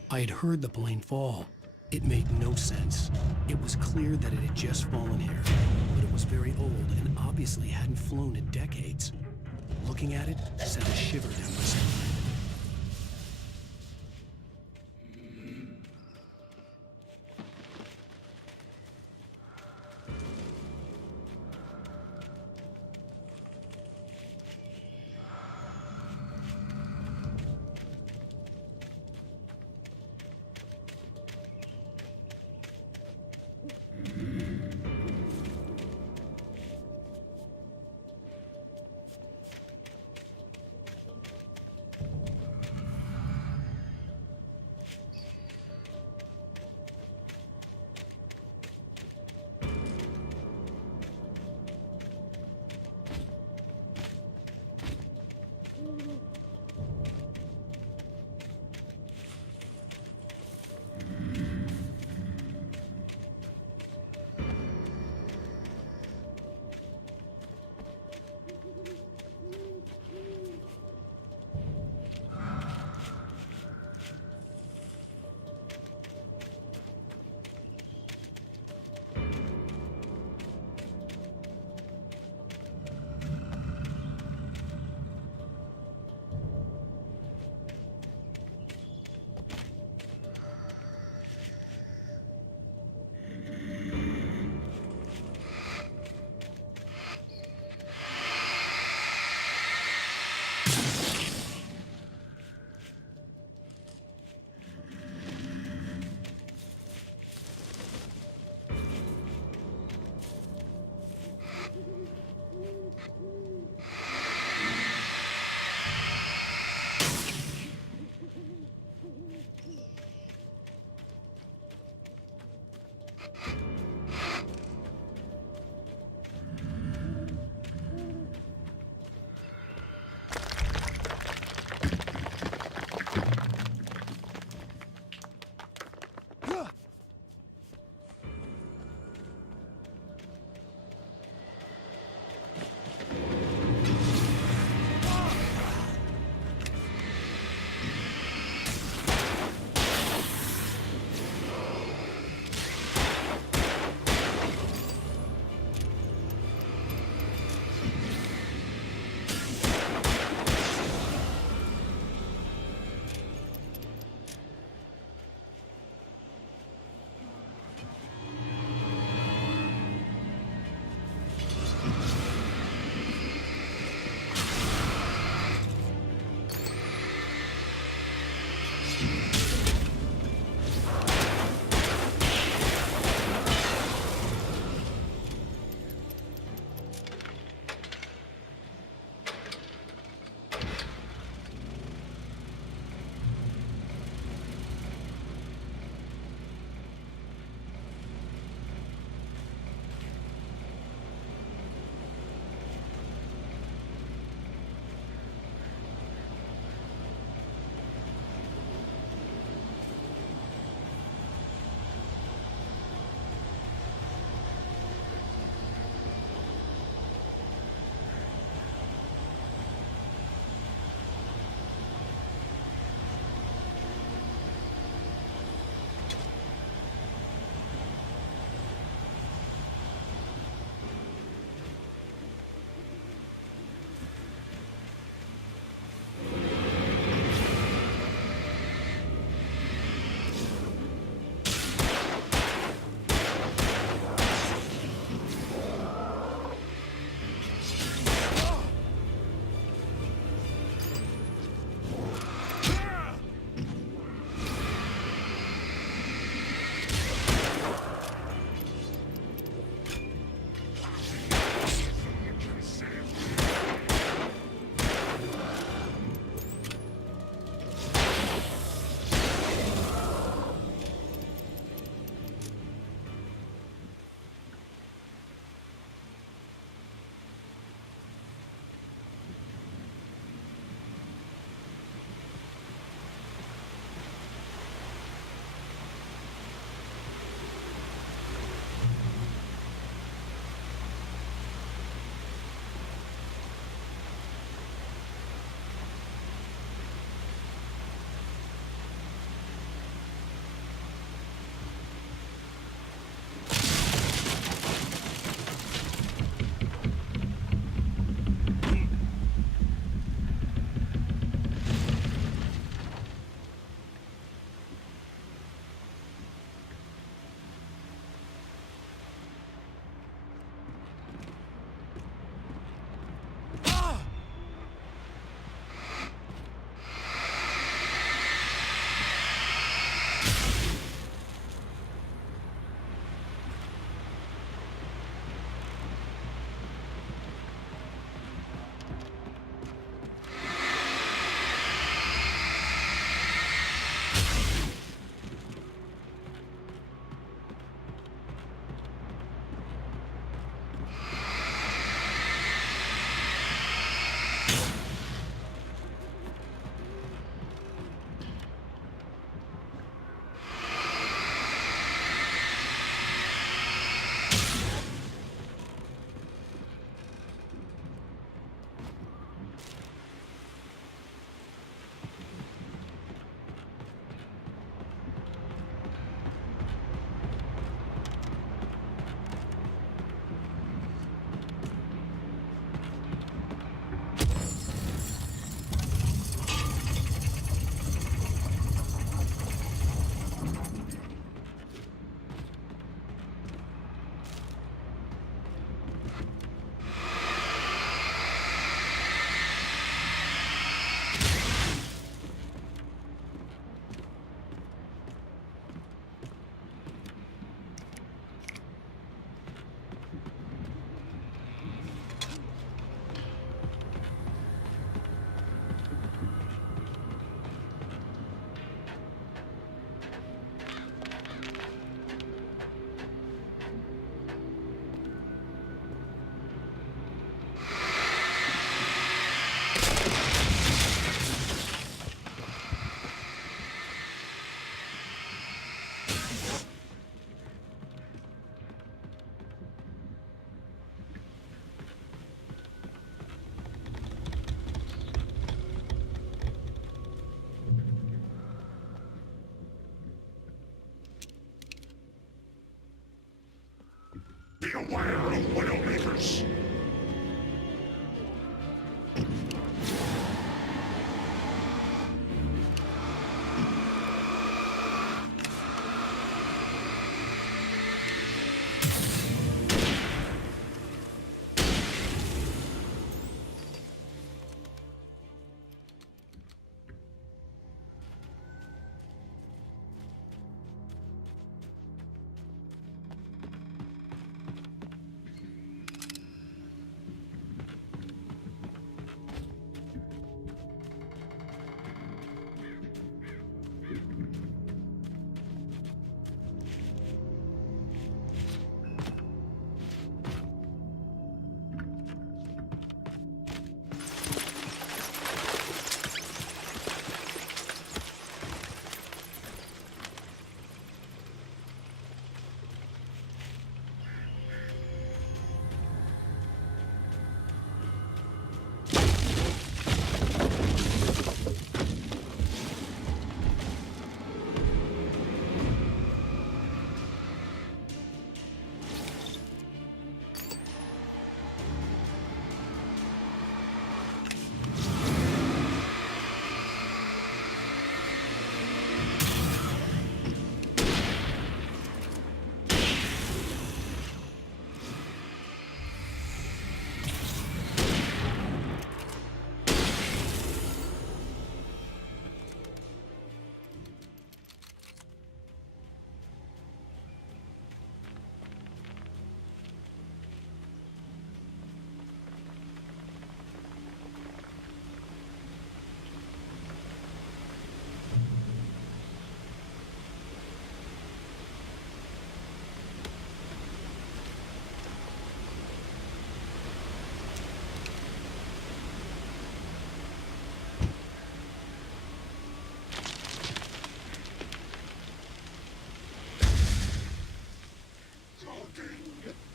I had heard the plane fall. It made no sense. It was clear that it had just fallen here, but it was very old and obviously hadn't flown in decades. Looking at it sent a shiver down my spine. Beware of Widowmakers!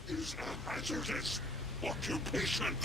Is a hazardous occupation.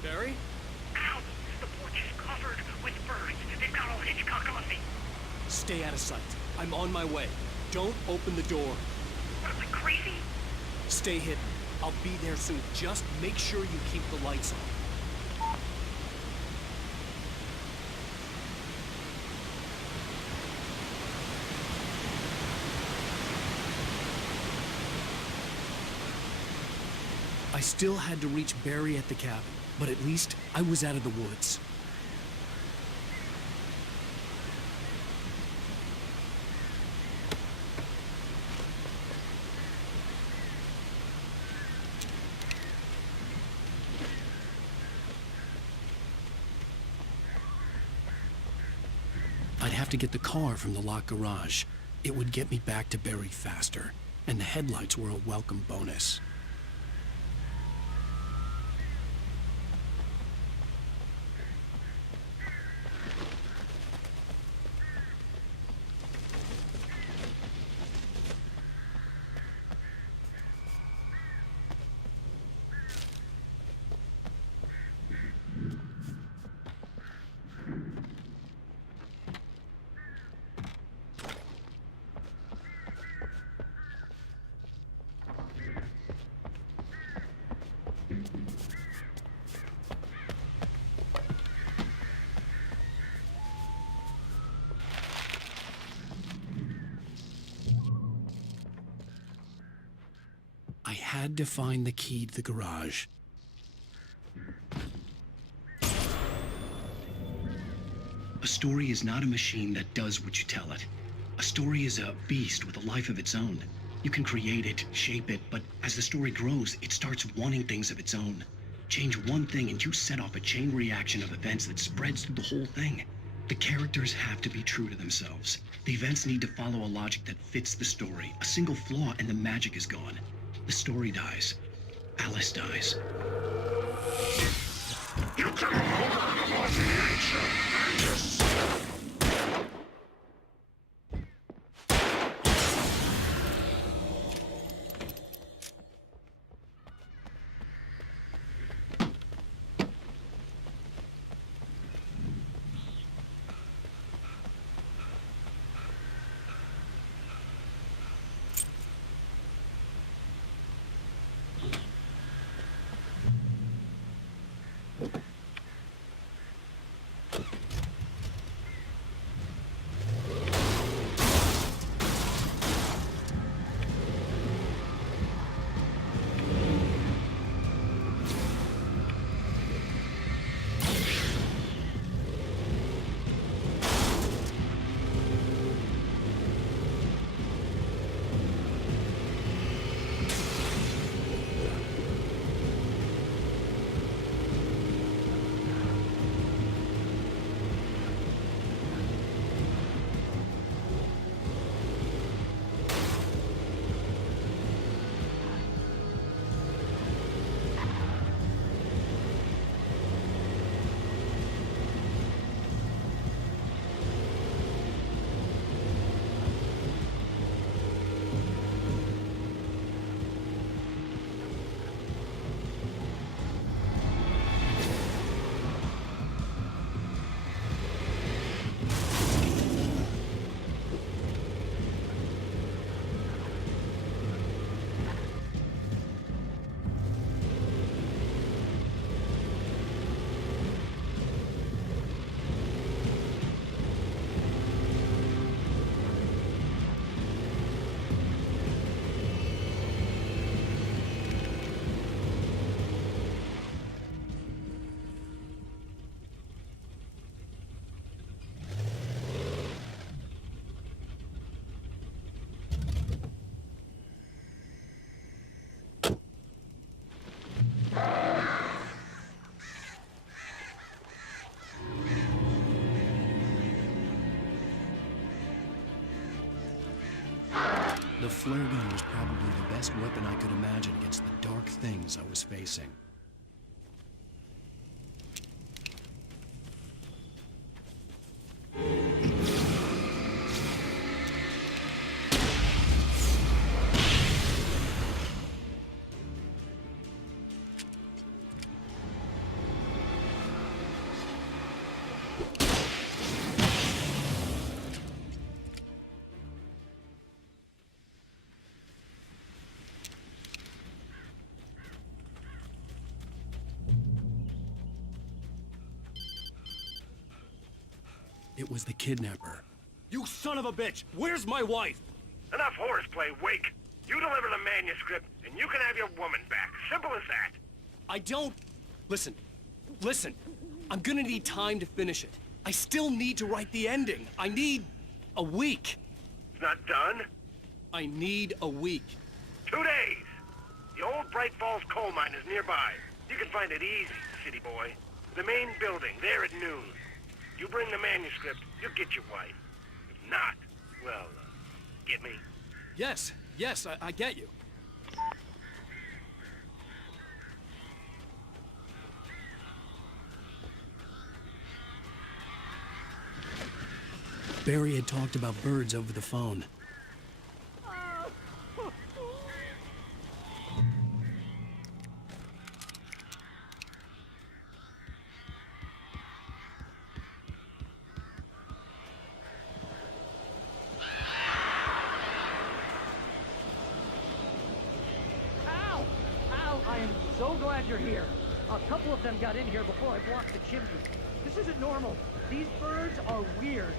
Barry? Ow! The porch is covered with birds. They've got all Hitchcock on me. Stay out of sight. I'm on my way. Don't open the door. What am I, crazy? Stay hidden. I'll be there soon. Just make sure you keep the lights on. I still had to reach Barry at the cabin, but at least I was out of the woods. I'd have to get the car from the locked garage. It would get me back to Barry faster, and the headlights were a welcome bonus. I had to find the key to the garage. A story is not a machine that does what you tell it. A story is a beast with a life of its own. You can create it, shape it, but as the story grows, it starts wanting things of its own. Change one thing and you set off a chain reaction of events that spreads through the whole thing. The characters have to be true to themselves. The events need to follow a logic that fits the story. A single flaw and the magic is gone. The story dies. Alice dies. You cannot hold on to nature and yourself. The flare gun was probably the best weapon I could imagine against the dark things I was facing. It was the kidnapper. You son of a bitch! Where's my wife? Enough horseplay, Wake. You deliver the manuscript, and you can have your woman back. Simple as that. I don't... Listen. I'm gonna need time to finish it. I still need to write the ending. I need a week. It's not done? I need a week. 2 days. The old Bright Falls coal mine is nearby. You can find it easy, city boy. The main building, there at noon. You bring the manuscript, you'll get your wife. If not, well, get me? Yes, I get you. Barry had talked about birds over the phone. I am so glad you're here. A couple of them got in here before I blocked the chimney. This isn't normal. These birds are weird.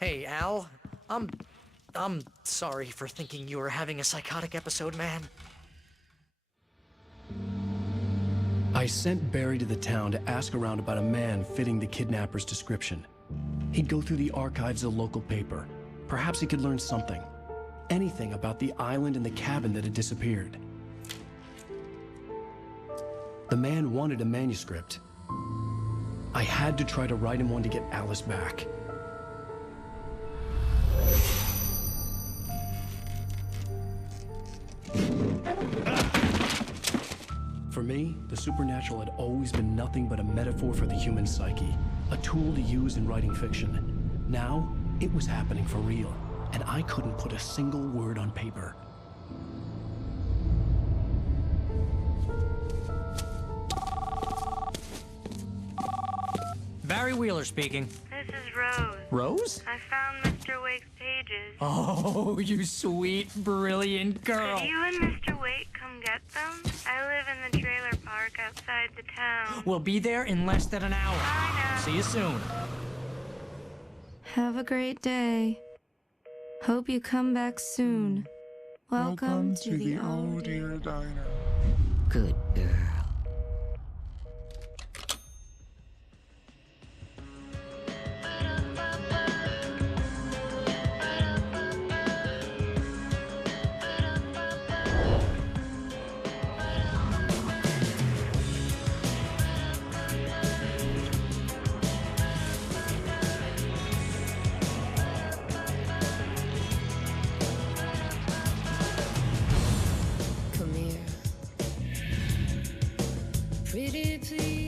Hey, Al. I'm sorry for thinking you were having a psychotic episode, man. I sent Barry to the town to ask around about a man fitting the kidnapper's description. He'd go through the archives of the local paper. Perhaps he could learn something. Anything about the island and the cabin that had disappeared. The man wanted a manuscript. I had to try to write him one to get Alice back. For me, the supernatural had always been nothing but a metaphor for the human psyche, a tool to use in writing fiction. Now, it was happening for real, and I couldn't put a single word on paper. Barry Wheeler speaking. This is Rose. Rose? I found Mr. Wake's pages. Oh, you sweet, brilliant girl. Could you and Mr. Wake come get them? I live in the trailer park outside the town. We'll be there in less than an hour. I know. See you soon. Have a great day. Hope you come back soon. Welcome to the Oh Dear Diner. Good girl. Come here. Pretty please.